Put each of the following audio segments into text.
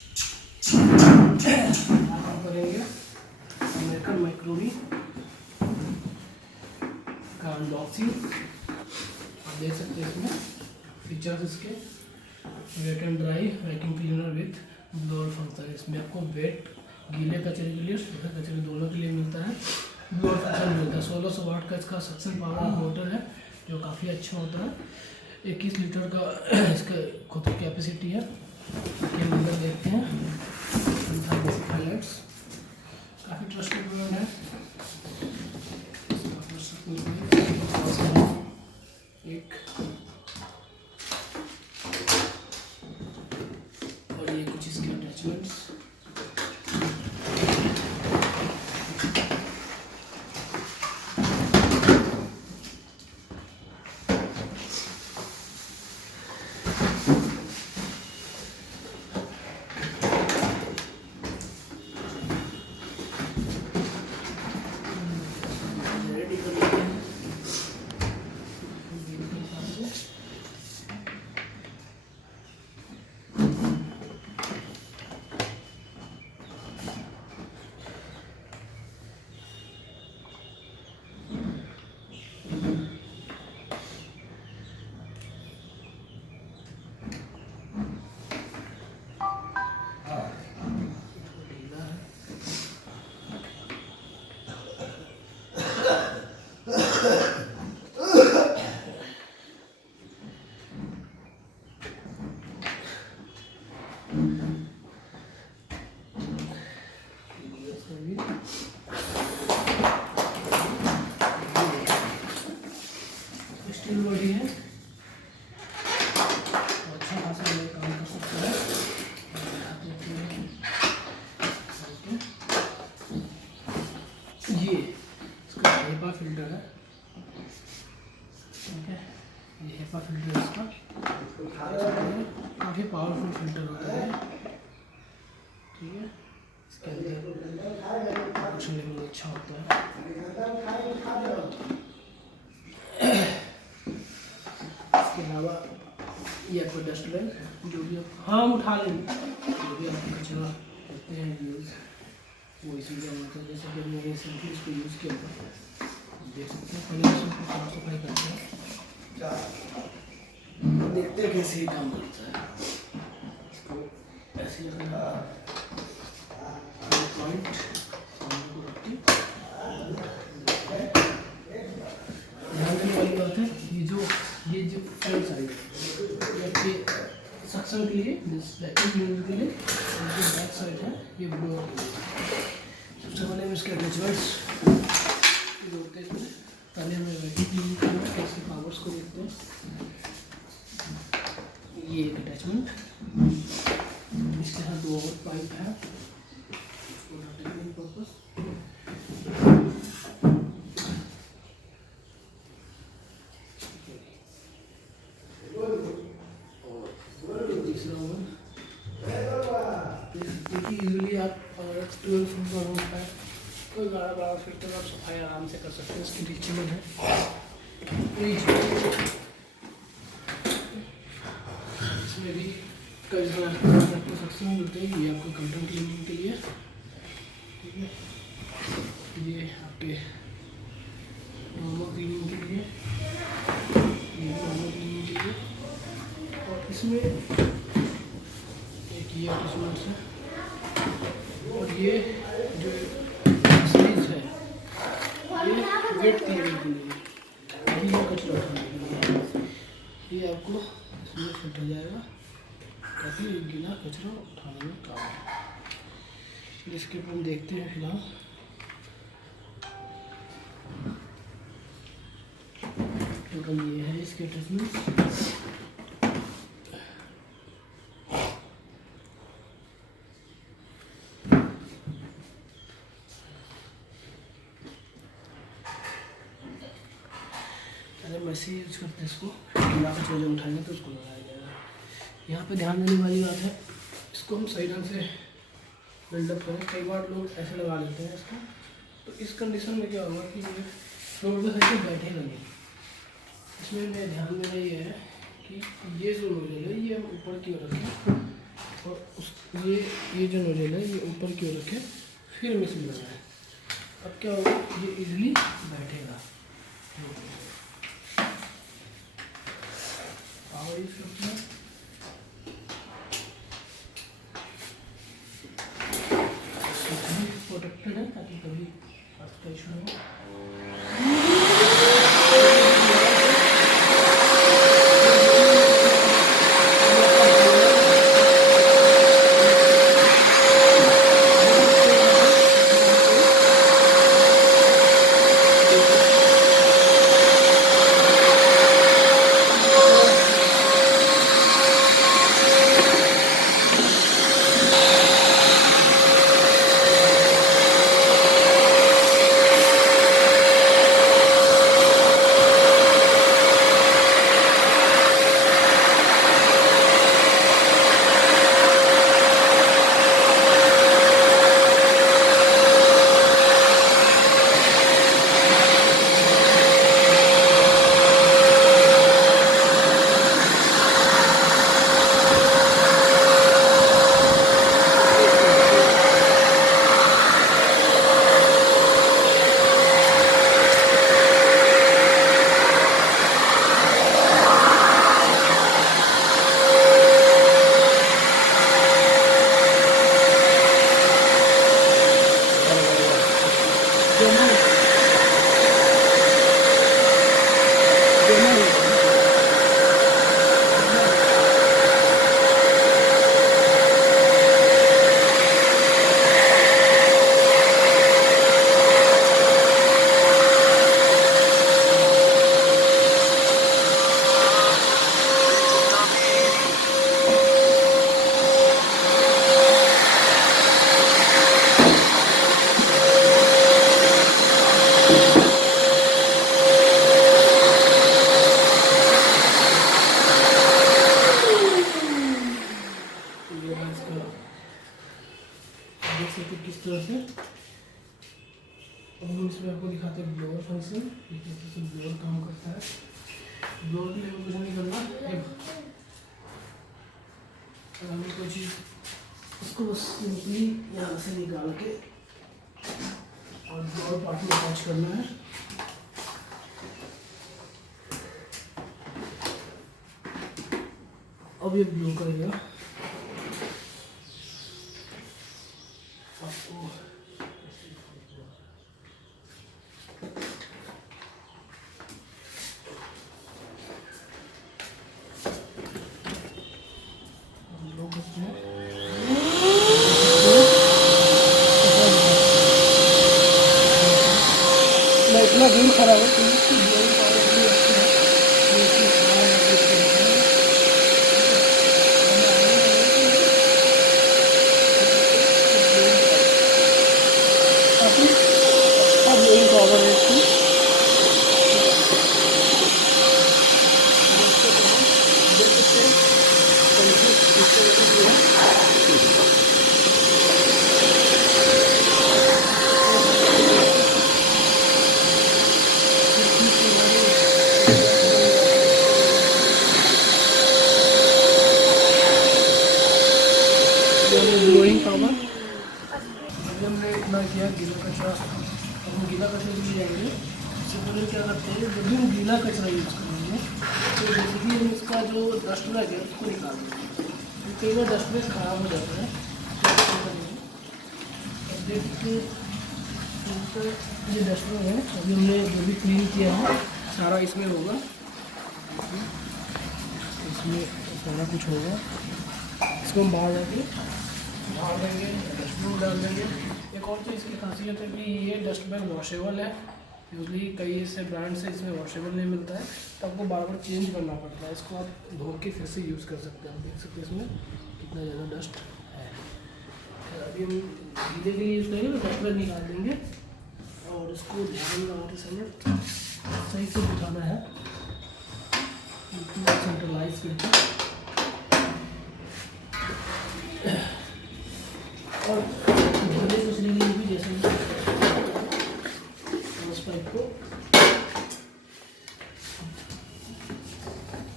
हम करेंगे American microwave का अनबॉक्सिंग। आप देख सकते हैं इसमें फीचर्स इसके wet and dry vacuum cleaner with blower function. इसमें आपको वेट गीले कचरे के लिए सूखे कचरे दोनों के लिए मिलता है। ब्लोअर फंक्शन मिलता है। 1600 वाट का इसका सक्शन पावर मोटर है जो काफ़ी अच्छा होता है। 21 लीटर का इसका खुद की कैपेसिटी है। के अंदर देखते हैं बेसिक हाइलाइट्स। काफ़ी ट्रस्टेड ब्रांड है। एक और ये कुछ इसके अटैचमेंट्स। रेडी कर लेते हैं। ढीला है। स्टील बॉडी है तो अच्छा खासा ये काम कर सकता है। ये इसका हेपा फिल्टर है। ठीक है, ये हेपा फिल्टर इसका काफ़ी पावरफुल फिल्टर होता है। ठीक है, इसके अंदर प्रोडक्शन लेवल अच्छा होता है। इसके अलावा ये आपको डस्टबिन जो भी हम उठा लेंगे, जो भी आप कचरा करते हैं यूज़ वो इसमें क्या होता है। जैसे कि हमने रिसेंटली इसको यूज़ किया था, देख सकते हैं पहले इसको साफ सफाई करते हैं, देखते हैं कैसे ही काम करता है। इसको ऐसे रखना पॉइंट सामने को रख के। ध्यान देने वाली बात है ये जो फ्रंट साइड है आपके सक्शन के लिए, वैक्यूम क्लीनर के लिए, और जो बैक साइड है ये ब्लोअर के लिए। सबसे पहले हम इसके अटैचमेंट्स जोड़ते हैं। पहले हमें वैक्यूम क्लीनिंग करना है, इसके पावर्स को देखते हैं। ये एक अटैचमेंट, इसके साथ 2 और पाइप है पर्पस। यूजली आप 12 फुट का रूम है, कोई 12 फीट तक आप सफाई आराम से कर सकते हैं। इसकी रीचेबल है। इसमें भी कई सारे सक्शन मिलते हैं। ये आपको कंटेंट क्लीनिंग के लिए, ठीक है, ये आपके नॉर्मल क्लीनिंग के लिए, ये नॉर्मल क्लीनिंग के लिए। और इसमें एक ये अटैचमेंट्स है और ये जो सीरीज है ये वेट क्लीनिंग के लिए, गीला कचरा उठाने के लिए। ये आपको इसमें फिट हो जाएगा ताकि गीला कचरा उठाने में काम आए। जिसके ऊपर हम देखते हैं फिलहाल टोटल ये है इसके अटैचमेंट्स। अगर वैसे यूज करते हैं इसको, गीला कचरा जब उठाएंगे तो उसको लगाया जाएगा। यहाँ पे ध्यान देने वाली बात है, इसको हम सही ढंग से बिल्डअप करें। कई बार लोग ऐसे लगा लेते हैं इसको, तो इस कंडीशन में क्या होगा कि ये फ्लोर पे सही से बैठे नहीं। इसमें मेरा ध्यान देना ये है कि ये जो नोजल है ये हम ऊपर की ओर रखें और उस ये जो नोजल है ये ऊपर की ओर रखे, फिर हमें इसमें लगाना है। अब क्या होगा, ये इजीली बैठेगा। पावर यूज करते हैं, प्रोटेक्टेड है ताकि कभी आपका इशू ना हो। किस तरह से। अब हम इसमें आपको दिखाते हैं ब्लोअर फंक्शन, ये किस तरह से ब्लोअर काम करता है। ब्लोअर के लिए कुछ नहीं करना, हमें कोई चीज़ उसको बस सिंपली यहाँ से निकाल के और ब्लोअर पार्ट में अटैच करना है। अब ये ब्लो करेगा आपको। ब्लो करते हैं, इतना गेम खराब है कि पावर है इसकी। ब्लोइंग पावर हमने इतना किया। गीला कचरा, अब हम गीला कचरा भी जाएंगे। इससे पहले क्या करते हैं, जब भी हम गीला कचरा यूज़ करेंगे तो बेसिकली हम इसका जो डस्ट बैग है उसको निकाल देंगे। कई बार डस्ट बैग खराब हो जाता है, ये डस्ट बैग है। अभी हमने जो भी क्लीन किया है सारा इसमें होगा, इसमें सारा कुछ होगा। इसको हम बाहर जाके डाल देंगे, डस्टबिन में डाल देंगे। एक और चीज़ की खासियत है कि ये डस्ट बैग वॉशेबल है। यूजली कई ऐसे ब्रांड से इसमें वॉशेबल नहीं मिलता है, तो आपको बार बार चेंज करना पड़ता है। इसको आप धो के फिर से यूज़ कर सकते हैं। आप देख सकते हैं इसमें कितना ज़्यादा डस्ट है। अभी हम गीले के लिए यूज़ करेंगे तो डस्ट बैग निकाल देंगे और इसको ध्यान लगाते समय सही से बिठाना है, सेंट्रलाइज करके। और गीले कचरे के लिए भी जैसे उस पाइप को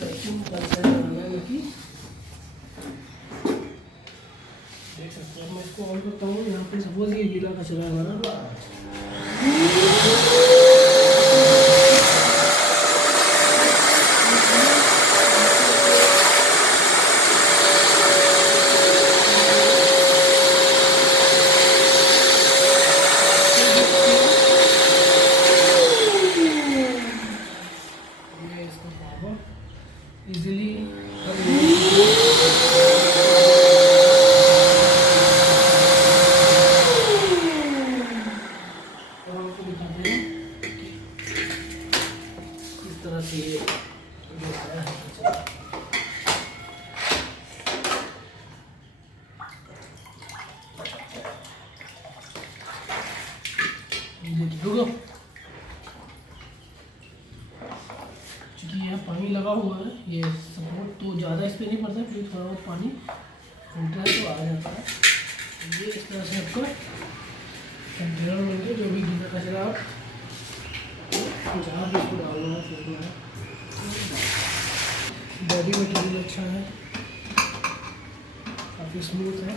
वैक्यूम कर सकते हैं कि और मैं इसको ऑन करता हूँ। यहाँ पे सपोज ये गीला कचरा है हमारा, ये इसका पावर इजीली आपको दिखाते हैं कि इस तरह से ये जो आया है कचरा। रुको, क्योंकि यहाँ पानी लगा हुआ है, ये सपोर्ट तो ज़्यादा इस पर नहीं पड़ता है, क्योंकि थोड़ा बहुत पानी फिल्टर है तो आ जाता है। ये इस तरह से आपका कंटेनर बन के जो भी गीला कचरा आप जहाँ भी इसको डालना है फेंकना है। बॉडी मटेरियल अच्छा है, काफ़ी स्मूथ है।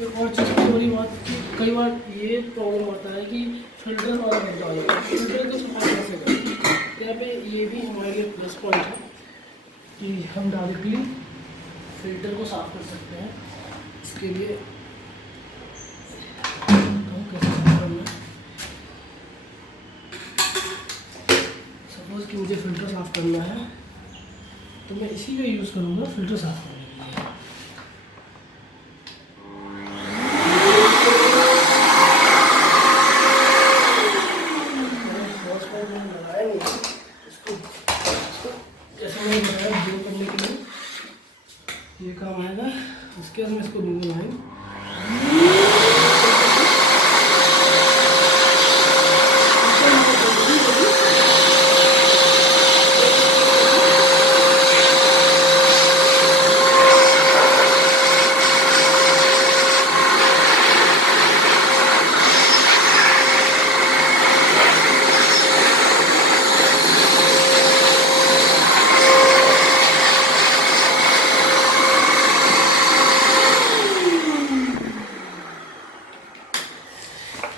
एक और चीज़ की बड़ी बात कि कई बार ये प्रॉब्लम आता है कि फिल्टर वाला बदला हो जाता है, फिल्टर को सफाई कैसे करें। यहाँ पे ये भी हमारे लिए प्लस पॉइंट है कि हम डायरेक्टली फिल्टर को साफ कर सकते हैं। इसके लिए कैसे साफ करना है, सपोज कि मुझे फ़िल्टर साफ़ करना है तो मैं इसी का यूज़ करूँगा फ़िल्टर साफ़ करने के लिए। करने के लिए ये काम आएगा। इसके बाद मैं इसको दूंगा लाइन।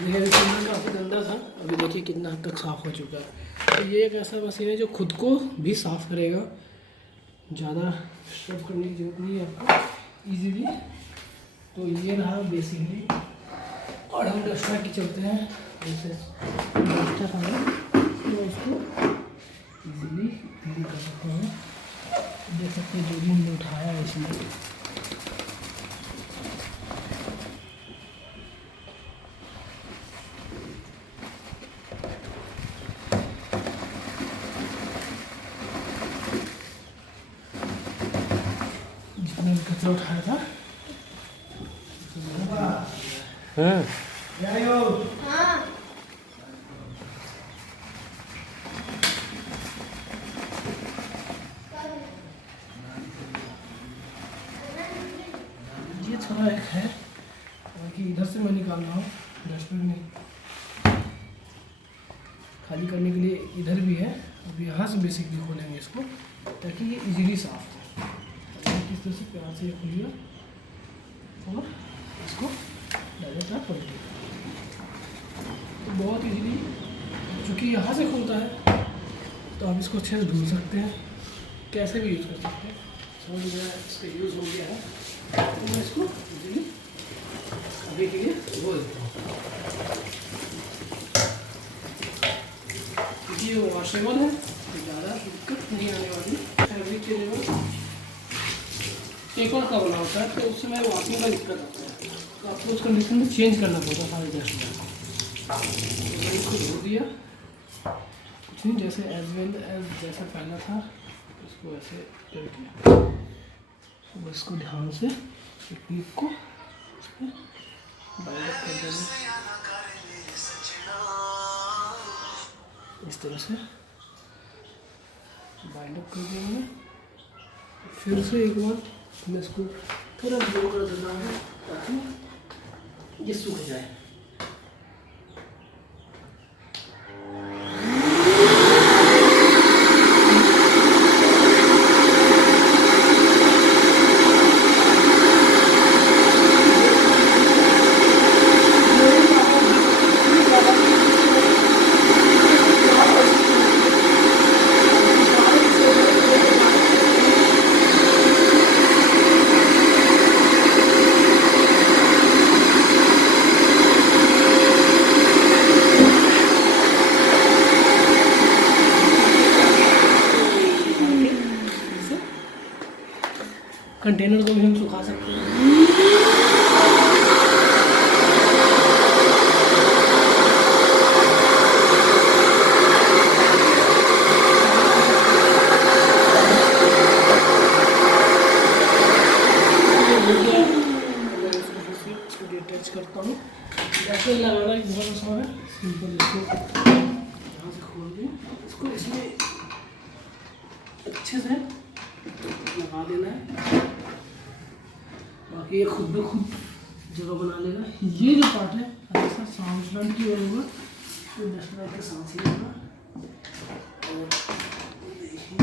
ये फिल्टर काफ़ी गंदा था, अभी देखिए कितना हद तक साफ़ हो चुका है। तो ये एक ऐसा मशीन है जो खुद को भी साफ़ करेगा, ज़्यादा स्क्रब करने की जरूरत नहीं है आपको इजीली। तो ये रहा बेसिकली, और हम डस्टर की चलते हैं। जैसे डस्टर है तो उसको इजीली क्लीन कर सकते हैं। देख सकते हैं जो भी हमने उठाया है इसमें, जितना भी कचरा उठाया था। ये थोड़ा एक है कि इधर से मैं निकाल रहा हूँ, डस्टबिन में खाली करने के लिए इधर भी है। अब यहाँ से बेसिकली खोलेंगे इसको ताकि ये इजीली साफ हो। किस तरह से प्यार से खोलिए और इसको डायरेक्ट आप पलटिए, तो बहुत इजीली, चूँकि यहाँ से खुलता है तो आप इसको अच्छे से धुल सकते हैं, कैसे भी यूज़ कर सकते हैं। समझ गया, इसका यूज़ हो गया है तो मैं इसको इजीली अभी के लिए धो देता हूँ। क्योंकि ये वॉशेबल है तो ज़्यादा दिक्कत नहीं आने वाली। फैब्रिक के लिए पेपर का बना होता है तो उसमें वॉशिंग का दिक्कत आता है, तो आपको उस कंडीशन में चेंज करना पड़ता सारे डस्टबिन को। मैंने इसको धो दिया, कुछ नहीं, जैसे एज वेल एज जैसा पहला था इसको ऐसे कर दिया। तो इसको ध्यान से क्लिप को बाइंड अप कर देंगे इस तरह से, बाइंड अप कर देंगे। फिर से एक बार मैं इसको थोड़ा ब्लो कर देता हूँ ताकि ये सूख जाए। कंटेनर को भी हम सुखा सकते हैं। डिटैच करता हूँ। ऐसे लगाना एक बहुत आसान है, सिंपल। इसको यहाँ से खोल दूँ, इसको इसमें अच्छे से लगा देना है, बाकी ये खुद ब खुद जगह बना लेगा। ये जो पार्ट है ऐसा सांस फ्रंट की ओर होगा तो डस्ट तक सांस ही होगा। और देखिए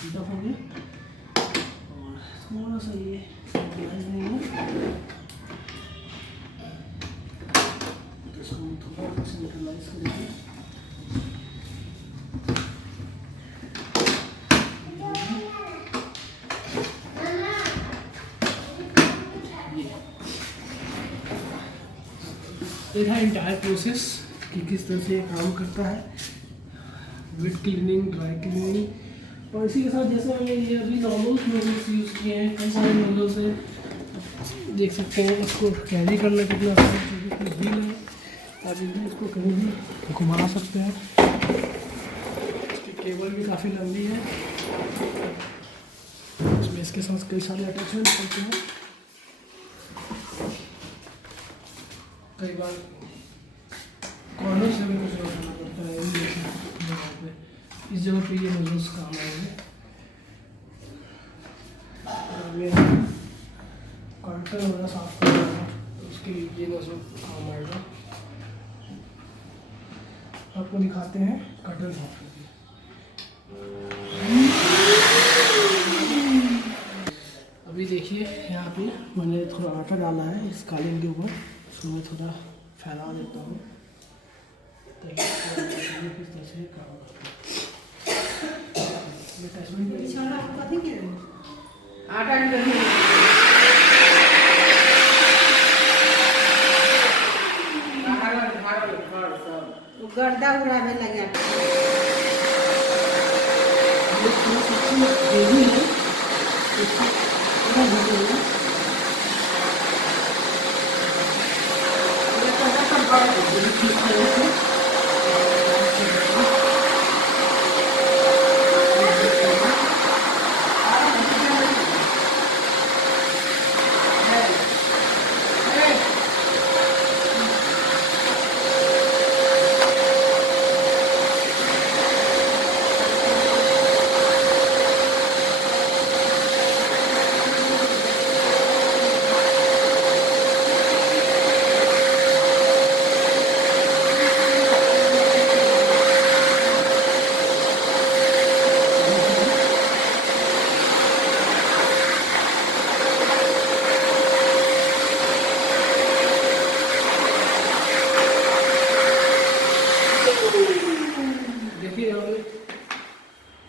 सीधा हो गया, और थोड़ा सा ये नहीं है तो इसको हम थोड़ा सा सेंट्रलाइज करेंगे। ये था इंटायर प्रोसेस कि किस तरह से काम करता है, वेट क्लीनिंग, ड्राई क्लीनिंग। और इसी के साथ जैसे हमने ये अभी नॉर्मल नूडल्स यूज़ किए हैं, कई सारे नूडल्स हैं, देख सकते हैं। इसको कैरी करना कितना आसान है, क्योंकि इसमें व्हील है, आप इसको कहीं भी घुमा सकते हैं। इसकी केबल भी काफ़ी लंबी है, इसमें इसके साथ कई सारे अटैचमेंट होते हैं। कई बार कॉर्नर से भी कुछ उठाना पड़ता है, इस जगह पे ये नूडल्स काम आएंगे। कर्टन वगैरह साफ करना है तो उसके लिए ये नूडल काम आएगा। आपको दिखाते हैं कर्टन साफ करके। अभी देखिए यहाँ पे मैंने थोड़ा आटा डाला है इस कालीन के ऊपर, उसको मैं थोड़ा फैला देता हूँ ताकि किस तरह से काम करता है। गर्दा उड़ावे लगे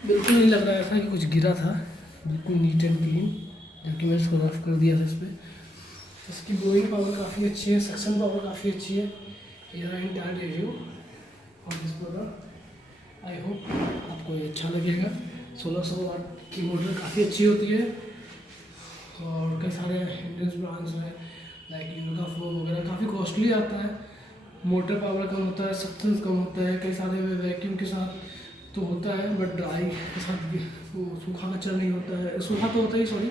बिल्कुल नहीं लग रहा था कि कुछ गिरा था, बिल्कुल नीट एंड क्लीन, जबकि मैंने इसको रफ कर दिया था इस पर। इसकी ब्लोइंग पावर काफ़ी अच्छी है, सक्शन पावर काफ़ी अच्छी है। ये रहा इंटायर रिव्यू और दिस प्रोडक्ट। आई होप आपको ये अच्छा लगेगा। 1600 वाट की मोटर काफ़ी अच्छी होती है, और कई सारे इंडियन ब्रांड्स हैं लाइक यूनिका फ्लो वगैरह, काफ़ी कॉस्टली आता है। मोटर पावर कम होता है, सक्शन कम होता है, कई सारे वैक्यूम के साथ तो होता है, बट ड्राई के साथ भी वो सूखा कचरा नहीं होता है। सूखा तो होता ही, सॉरी,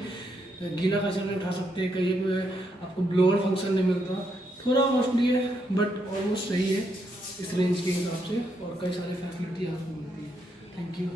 गीला कचरा नहीं उठा सकते। कहीं पे आपको ब्लोअर फंक्शन नहीं मिलता, थोड़ा कॉस्टली है बट ऑलमोस्ट सही है इस रेंज के हिसाब से, और कई सारी फैसिलिटी आपको मिलती है। Thank you.